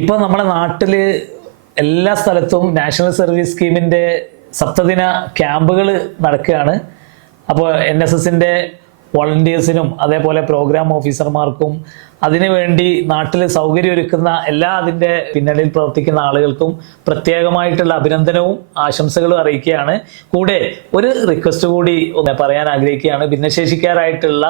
ഇപ്പോൾ നമ്മുടെ നാട്ടിൽ എല്ലാ സ്ഥലത്തും നാഷണൽ സർവീസ് സ്കീമിന്റെ സപ്തദിന ക്യാമ്പുകൾ നടക്കുകയാണ്. അപ്പോൾ എൻ എസ് എസിന്റെ വോളണ്ടിയേഴ്സിനും അതേപോലെ പ്രോഗ്രാം ഓഫീസർമാർക്കും അതിനുവേണ്ടി നാട്ടിൽ സൗകര്യമൊരുക്കുന്ന എല്ലാ അതിന്റെ പിന്നണിയിൽ പ്രവർത്തിക്കുന്ന ആളുകൾക്കും പ്രത്യേകമായിട്ടുള്ള അഭിനന്ദനവും ആശംസകളും അറിയിക്കുകയാണ്. കൂടെ ഒരു റിക്വസ്റ്റ് കൂടി പറയാൻ ആഗ്രഹിക്കുകയാണ്. ഭിന്നശേഷിക്കാരായിട്ടുള്ള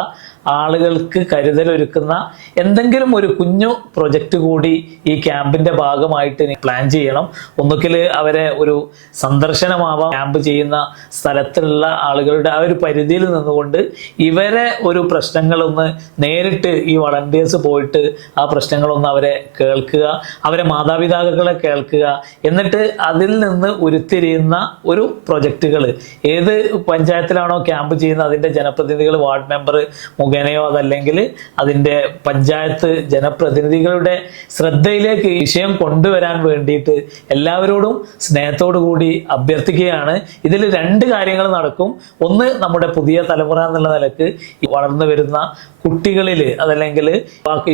ആളുകൾക്ക് കരുതലൊരുക്കുന്ന എന്തെങ്കിലും ഒരു കുഞ്ഞു പ്രൊജക്റ്റ് കൂടി ഈ ക്യാമ്പിന്റെ ഭാഗമായിട്ട് പ്ലാൻ ചെയ്യണം. ഒന്നുകിൽ അവരെ ഒരു സന്ദർശനമാവാം. ക്യാമ്പ് ചെയ്യുന്ന സ്ഥലത്തുള്ള ആളുകളുടെ ആ ഒരു പരിധിയിൽ നിന്നുകൊണ്ട് ഇവരെ ഒരു പ്രശ്നങ്ങളൊന്ന് നേരിട്ട് ഈ വളണ്ടിയേഴ്സ് പോയിട്ട് ആ പ്രശ്നങ്ങളൊന്ന് അവരെ കേൾക്കുക അവരെ മാതാപിതാക്കളെ കേൾക്കുക. എന്നിട്ട് അതിൽ നിന്ന് ഉരുത്തിരിയുന്ന ഒരു പ്രൊജക്റ്റുകൾ. ഏത് പഞ്ചായത്തിലാണോ ക്യാമ്പ് ചെയ്യുന്നത് അതിന്റെ ജനപ്രതിനിധികൾ വാർഡ് മെമ്പർ മുഖേനയോ അതല്ലെങ്കിൽ അതിന്റെ പഞ്ചായത്ത് ജനപ്രതിനിധികളുടെ ശ്രദ്ധയിലേക്ക് വിഷയം കൊണ്ടുവരാൻ വേണ്ടിയിട്ട് എല്ലാവരോടും സ്നേഹത്തോടു കൂടി അഭ്യർത്ഥിക്കുകയാണ്. ഇതിൽ രണ്ട് കാര്യങ്ങൾ നടക്കും. ഒന്ന് നമ്മുടെ പുതിയ തലമുറ എന്നുള്ള നിലയ്ക്ക് വളർന്നു വരുന്ന കുട്ടികളിൽ അതല്ലെങ്കിൽ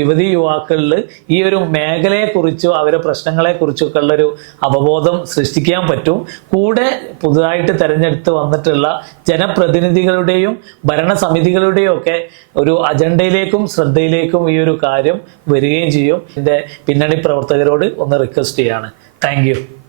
യുവതി യുവാക്കളിൽ ഈ ഒരു മേഖലയെക്കുറിച്ചോ അവരുടെ പ്രശ്നങ്ങളെക്കുറിച്ചൊക്കെ ഉള്ളൊരു അവബോധം സൃഷ്ടിക്കാൻ പറ്റും. കൂടെ പുതുതായിട്ട് തിരഞ്ഞെടുത്ത് വന്നിട്ടുള്ള ജനപ്രതിനിധികളുടെയും ഭരണസമിതികളുടെയും ഒക്കെ ഒരു അജണ്ടയിലേക്കും ശ്രദ്ധയിലേക്കും ഈ ഒരു കാര്യം വരികയും ചെയ്യും. എന്റെ പിന്നണി പ്രവർത്തകരോട് ഒന്ന് റിക്വസ്റ്റ് ചെയ്യാണ്. താങ്ക്